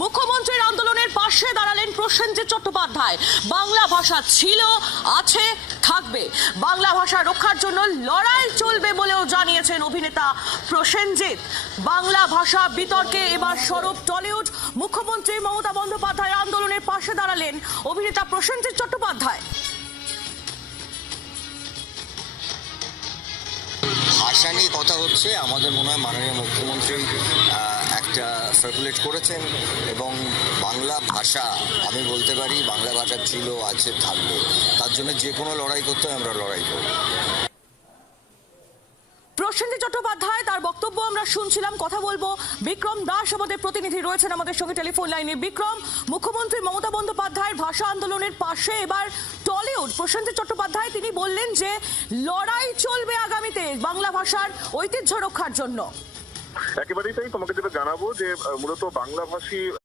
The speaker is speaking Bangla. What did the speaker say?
মুখ্যমন্ত্রীর আন্দোলনের পাশে দাঁড়ালেন প্রসেনজিৎ চট্টোপাধ্যায়। বাংলা ভাষা ছিল, আছে, থাকবে। বাংলা ভাষা রক্ষার জন্য লড়াই চলবে বলেও জানিয়েছেন অভিনেতা প্রসেনজিৎ। বাংলা ভাষা বিতর্কে এবার সরব টলিউড। মুখ্যমন্ত্রী মমতা বন্দ্যোপাধ্যায় আন্দোলনের পাশে দাঁড়ালেন অভিনেতা প্রসেনজিৎ চট্টোপাধ্যায়। ভাষা নিয়ে কথা হচ্ছে, আমাদের মনে হয় মাননীয় মুখ্যমন্ত্রী একটা সার্কুলেট করেছেন এবং বাংলা ভাষা, আমি বলতে পারি বাংলা ভাষা ছিল, আছে, থাকবে। তার জন্য যে কোনো লড়াই করতে আমরা লড়াই করব। প্রসেনজিৎ চট্টোপাধ্যায় তার বক্তব্য আমরা শুনছিলাম। কথা বলবো বিক্রম দাস, আমাদের প্রতিনিধি রয়েছেন আমাদের সঙ্গে টেলিফোন লাইনে। বিক্রম, মুখ্যমন্ত্রী মমতা বন্দ্যোপাধ্যায়ের ভাষা আন্দোলনের পাশে এবার টলিউড। প্রসেনজিৎ চট্টোপাধ্যায় তিনি বললেন যে লড়াই চলবে আগামীতে বাংলা ভাষার ঐতিহ্য রক্ষার জন্য। একেবারেই তাই। তোমাকে যেটা জানাবো যে মূলত বাংলা ভাষী